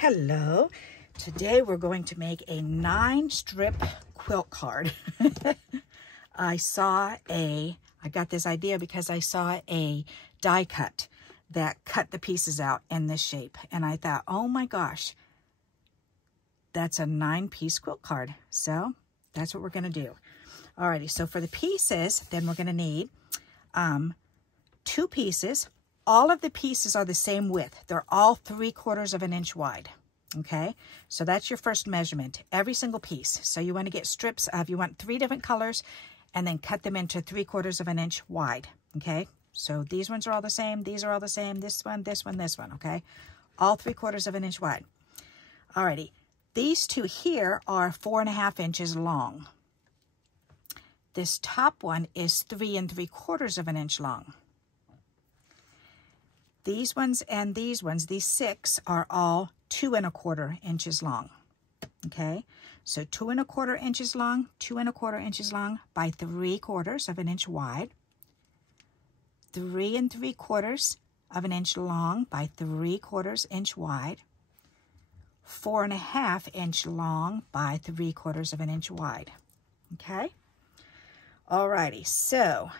Hello. Today we're going to make a 9-strip quilt card. I got this idea because I saw a die cut that cut the pieces out in this shape. And I thought, oh my gosh, that's a 9-piece quilt card. So that's what we're going to do. Alrighty, so for the pieces, then we're going to need 2 pieces. All of the pieces are the same width. They're all 3/4 of an inch wide. Okay, so that's your first measurement, every single piece. So you want to get strips of, you want 3 different colors and then cut them into 3/4 of an inch wide. Okay, so these ones are all the same. These are all the same. This one, this one, this one. Okay, all 3/4 of an inch wide. Alrighty, these 2 here are 4.5 inches long. This top one is 3 3/4 of an inch long. These ones and these ones, these 6 are all 2 1/4 inches long. Okay, so 2 1/4 inches long, 2 1/4 inches long by 3/4 of an inch wide. 3 3/4 of an inch long by 3/4 inch wide. 4.5 inch long by 3/4 of an inch wide. Okay, alrighty, so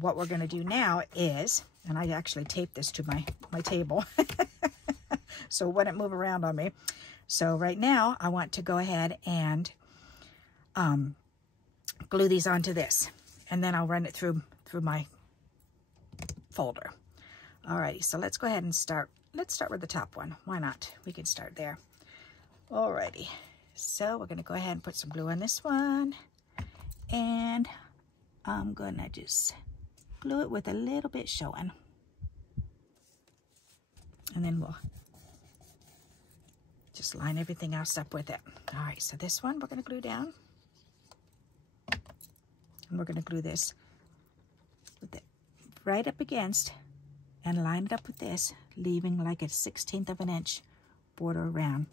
what we're going to do now is, and I actually taped this to my table so it wouldn't move around on me. So right now I want to go ahead and glue these onto this, and then I'll run it through my folder. Alrighty, so let's go ahead and start. Let's start with the top one. Why not? We can start there. Alrighty, so we're going to go ahead and put some glue on this one, and I'm going to just glue it with a little bit showing. And then we'll just line everything else up with it. All right, so this one we're going to glue down. And we're going to glue this with it right up against and line it up with this, leaving like a 1/16 of an inch border around.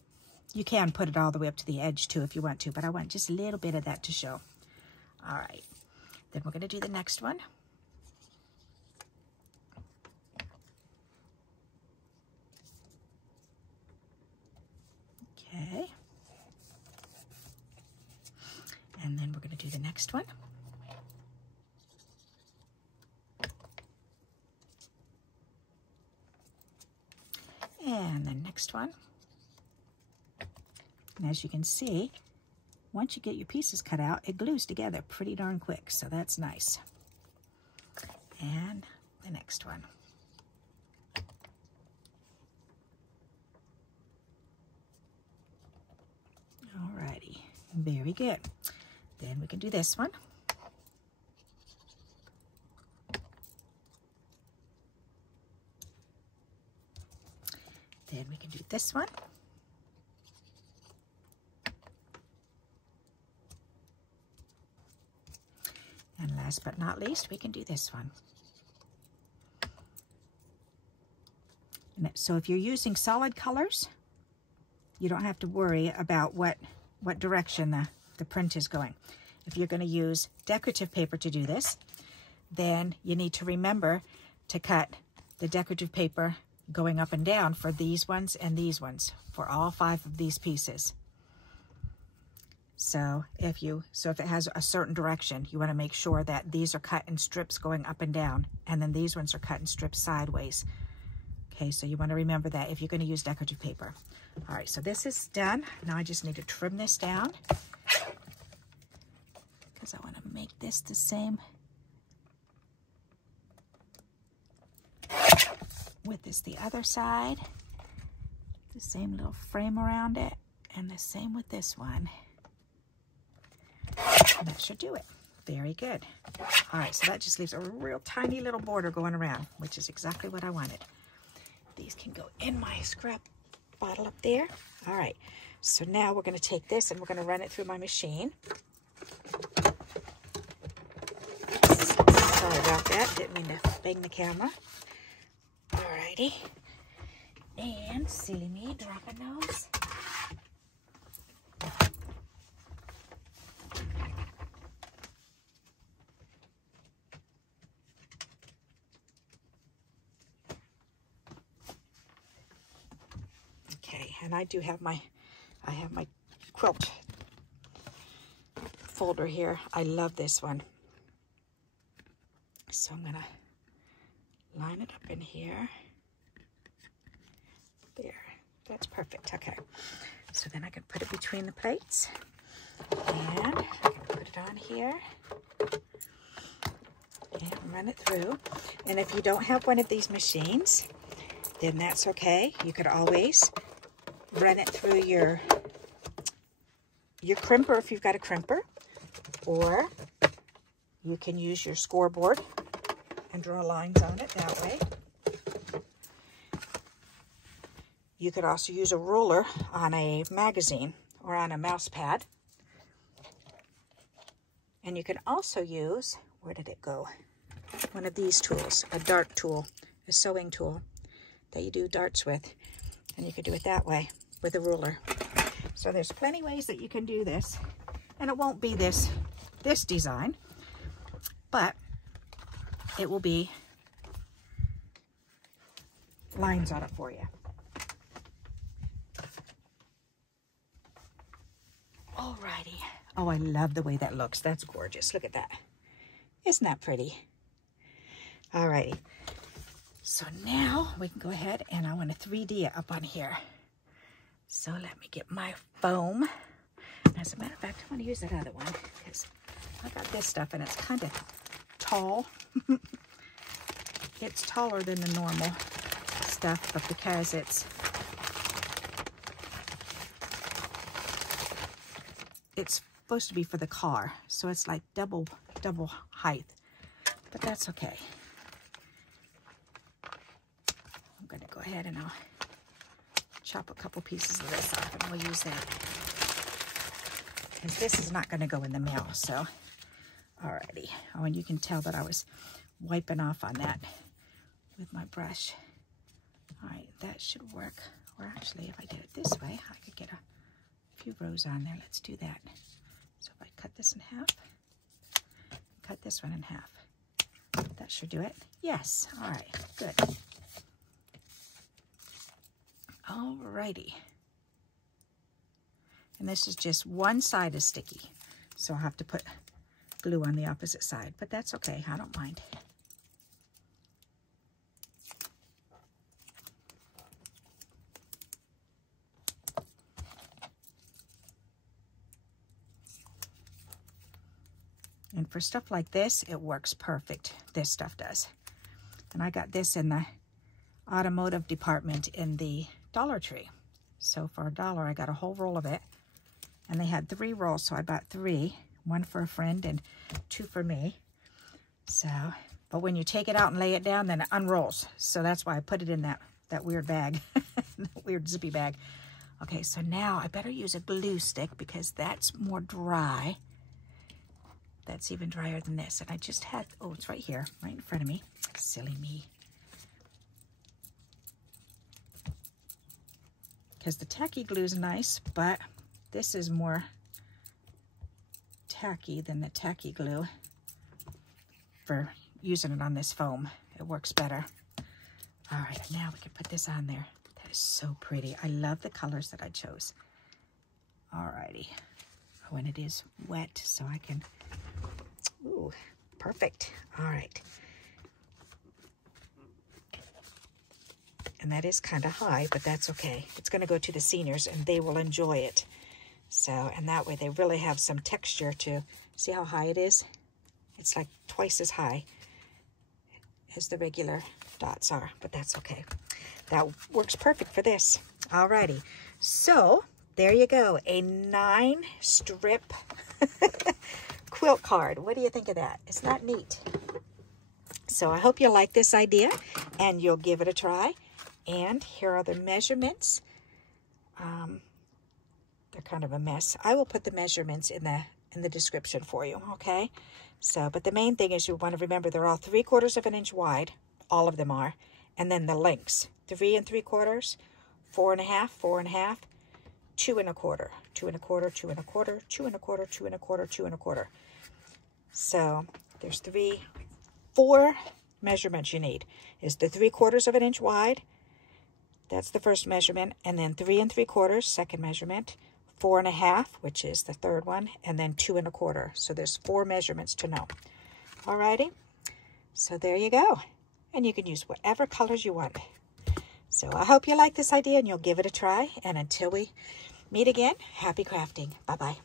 You can put it all the way up to the edge too if you want to, but I want just a little bit of that to show. All right, then we're going to do the next one. Okay, and then we're going to do the next one. And the next one. And as you can see, once you get your pieces cut out, it glues together pretty darn quick, so that's nice. And the next one. Alrighty, very good. Then we can do this one. Then we can do this one. And last but not least, we can do this one. So if you're using solid colors, you don't have to worry about what direction the print is going. If you're going to use decorative paper to do this, then you need to remember to cut the decorative paper going up and down for these ones and these ones, for all 5 of these pieces. So if it has a certain direction, you want to make sure that these are cut in strips going up and down, and then these ones are cut in strips sideways. Okay, so you want to remember that if you're going to use decorative paper. All right, so this is done. Now I just need to trim this down because I want to make this the same width as the other side. The same little frame around it, and the same with this one. And that should do it. Very good. All right, so that just leaves a real tiny little border going around, which is exactly what I wanted. These can go in my scrap bottle up there. All right, so now we're going to take this and we're going to run it through my machine. Sorry about that, didn't mean to bang the camera. All righty, and silly me dropping those. And I do have my, I have my quilt folder here. I love this one. So I'm gonna line it up in here. There, that's perfect. Okay, so then I can put it between the plates, and I can put it on here and run it through. And if you don't have one of these machines, then that's okay. You could always run it through your crimper if you've got a crimper, or you can use your scoreboard and draw lines on it that way. You could also use a ruler on a magazine or on a mouse pad. And you can also use, where did it go? One of these tools, a dart tool, a sewing tool that you do darts with. And you could do it that way with a ruler. So there's plenty ways that you can do this. And it won't be this design, but it will be lines on it for you. Alrighty. Oh, I love the way that looks. That's gorgeous. Look at that. Isn't that pretty? Alrighty. So now we can go ahead, and I want to 3D it up on here. So let me get my foam. As a matter of fact, I want to use that other one because I got this stuff and it's kind of tall. It's taller than the normal stuff, but because it's supposed to be for the car, so it's like double height, but that's okay. I'm gonna go ahead and I'll chop a couple pieces of this off, and we'll use that, because this is not going to go in the mail. So alrighty. Oh, and you can tell that I was wiping off on that with my brush. All right, that should work. Or actually, if I did it this way, I could get a few rows on there. Let's do that. So if I cut this in half, cut this one in half, that should do it. Yes. All right, good. Alrighty. And this is just one side is sticky, so I'll have to put glue on the opposite side, but that's okay. I don't mind. And for stuff like this, it works perfect. This stuff does. And I got this in the automotive department in the Dollar Tree. So for $1, I got a whole roll of it. And they had 3 rolls, so I bought 3. 1 for a friend and 2 for me. So, but when you take it out and lay it down, then it unrolls. So that's why I put it in that weird bag, that weird zippy bag. Okay, so now I better use a glue stick because that's more dry. That's even drier than this. And I just had, oh, it's right here, right in front of me. Silly me. Because the tacky glue is nice, but this is more tacky than the tacky glue for using it on this foam. It works better. All right, now we can put this on there. That is so pretty. I love the colors that I chose. All righty. Oh, and it is wet, so I can, ooh, perfect. All right. And that is kind of high, but that's okay. It's going to go to the seniors, and they will enjoy it. So, and that way they really have some texture to, see how high it is? It's like twice as high as the regular dots are, but that's okay. That works perfect for this. Alrighty, so there you go, a 9-strip quilt card. What do you think of that? Isn't that neat? So I hope you like this idea and you'll give it a try. And here are the measurements. They're kind of a mess. I will put the measurements in the description for you, okay? So, but the main thing is you want to remember they're all 3/4 of an inch wide. All of them are. And then the lengths, 3 3/4, 4 1/2, 4 1/2, 2 1/4, 2 1/4, 2 1/4, 2 1/4, 2 1/4, 2 1/4. So there's 4 measurements you need. Is the 3/4 of an inch wide, That's the first measurement, and then 3 3/4, second measurement, 4 1/2, which is the third one, and then 2 1/4. So there's 4 measurements to know. Alrighty, so there you go. And you can use whatever colors you want. So I hope you like this idea and you'll give it a try. And until we meet again, happy crafting. Bye-bye.